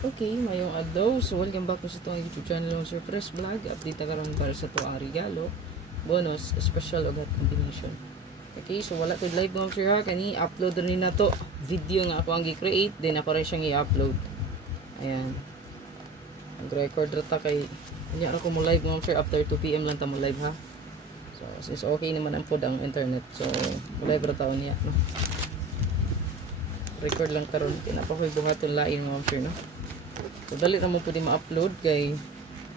Okay, mayong adlaw. So, welcome back sa itong YouTube channel ng Sir Press Vlog. Update karon para sa ito ang regalo, bonus, special o hot combination. Okay, so wala to live mo sir ha. Kani, upload rin na to. Video nga ako ang i-create, then ako rin siyang i-upload. Ayan. Mag-record rata kay, hindi ako mo live mo sir. After 2 PM lang ta mo live ha. So, since okay naman ang pod ang internet. So, live rata o niya. No? Record lang karon. Kinapakoy buhaton lain mo sir no. So, dali naman pwede ma-upload kay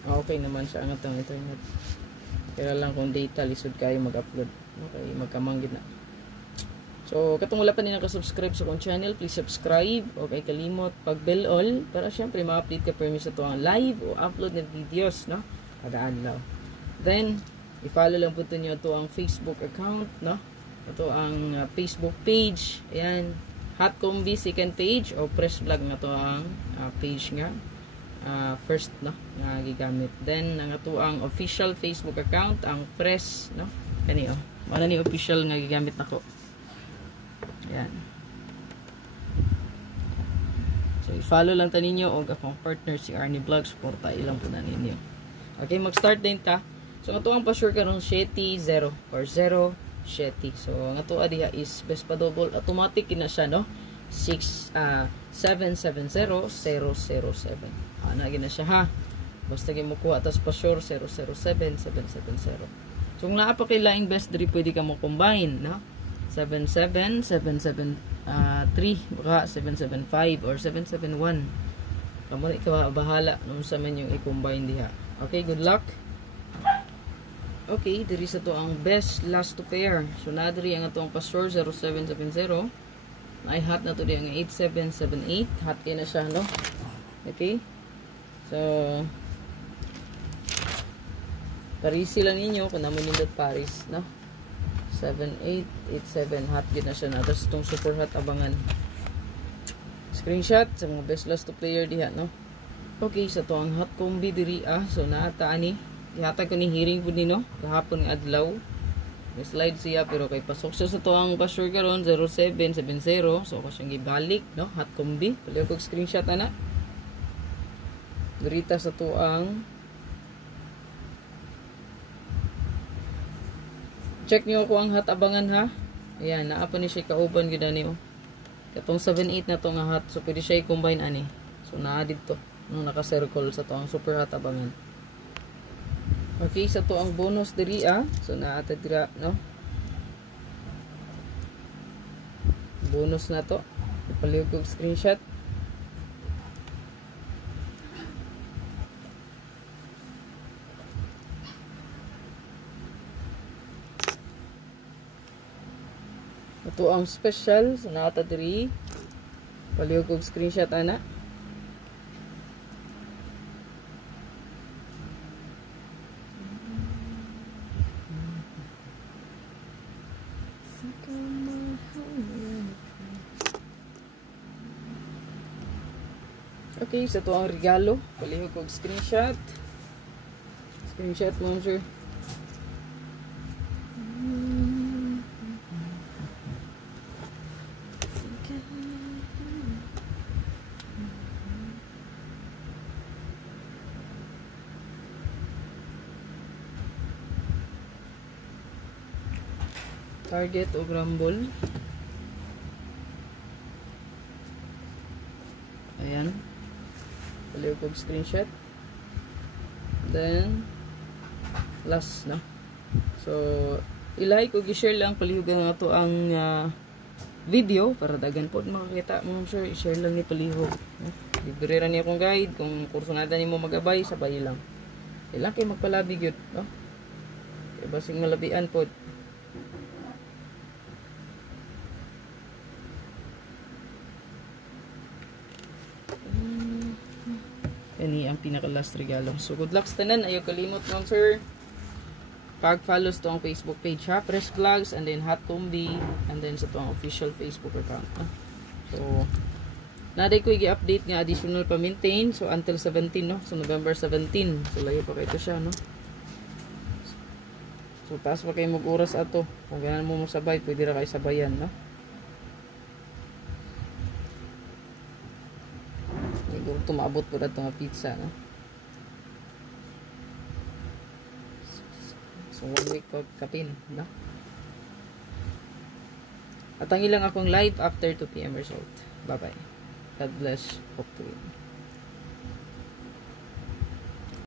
okay naman siya ang atong internet. Kaya lang kung data, lisod kayo mag-upload. Okay, magkamanggit na. So, katong wala pa din nakasubscribe sa akong channel, please subscribe. Okay, kalimot pag-bell all para syempre ma-update ka per sa itong live o upload na videos, no? Kada adlaw. Then, i-follow lang po nyo ito ang Facebook account, no? Ito ang Facebook page. Ayan. Hot Combi second page o Press Vlog na to ang page nga first no nga gigamit. Then ang ato ang official Facebook account ang Press no kani oh wala ni official nga gigamit nako. Ayan. So i-follow lang ta ninyo og akong partner si Arnie Vlog, suporta ilang po na ninyo. Okay, mag-start din ta. So ato ang password karon 70 or 0 Shetty. So, ang ato diha is best pa double. Automatic na siya, no? 770-007. Ana, gina siya, ha? Basta mo kuha. Tapos pa sure, 007-770. So, kung naa pa kay laing best, diri pwede ka mo combine, no? 77-773, baka 775 or 771. Kamu ikaw bahala nung sa men yung i-combine diha. Okay, good luck. Okay, diri sa to ang best last to pair. So na diri ang atong password 0770. Ay hot na to di ang 8778. Hot kay na siya, no? Okay. So Parisi lang ninyo kung naman nindot Paris, no? 7887 hot gid na siya na. Tapos itong super hot abangan. Screenshot sa mga best last to player diha, no? Okay, sa to ang hot combi diri So naata ani ihatag ko ni hearing po ni no kahapon ng adlaw. May slide siya pero kay pasok siya sa to ang password karon 0770. So ako siyang gibalik no hot combi. Paliw ko screenshot ana. Dirita sa to ang check niyo ako ang hot abangan ha. Ayan, naa pa ni siya kauban gid ani oh. Katong 78 na to nga hot. So pwede siya i-combine ani. So naa dito nung naka-circle sa to ang super hot abangan. Okay, sa to ang bonus diri So naata dira no. Bonus na to. Ipaliw ko screenshot. Ito ang special. So naata diri. Paliw ko screenshot ana. Okay, sa to ang regalo. Palihog ko screenshot. Screenshot mo, sir. Target o Rumble. Ayan. Paliw ko screenshot. Then last na. So i-like o i-share lang palihog nga to ang video para dagan po makakita mo sir. I-share lang ni palihog. Libre ra ni akong guide kung kurso nada nimo magabay sabay lang. Kailan kay magpalabi gyud, no? Kay basing malabian pod. Ini ang pinaka last regalo. So good luck sa tanan. Ayaw kalimot mo sir. Pag-follow to ang Facebook page ha. Press Vlogs and then Hot Combi and then sa to ang official Facebook account. So naday ko i-update nga additional pa maintain. So until 17 no. So November 17. So layo pa kayo siya no. So taas pa kayo mag-oras ato. Kung ganyan mo sabay, pwede ra kayo sabayan no. sakto maabot po na ito nga pizza, no? So, 1 week ko kapin, no? At ang ilang akong live after 2 p.m. result. Bye-bye. God bless. Hope to win.